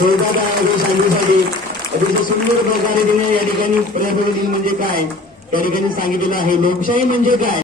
जोरदार आहे शांतीसाठी अतिशय सुंदर प्रकारे तिने या ठिकाणी प्रजासत्ताक दिन म्हणजे काय त्या ठिकाणी सांगितलेलं आहे. लोकशाही म्हणजे काय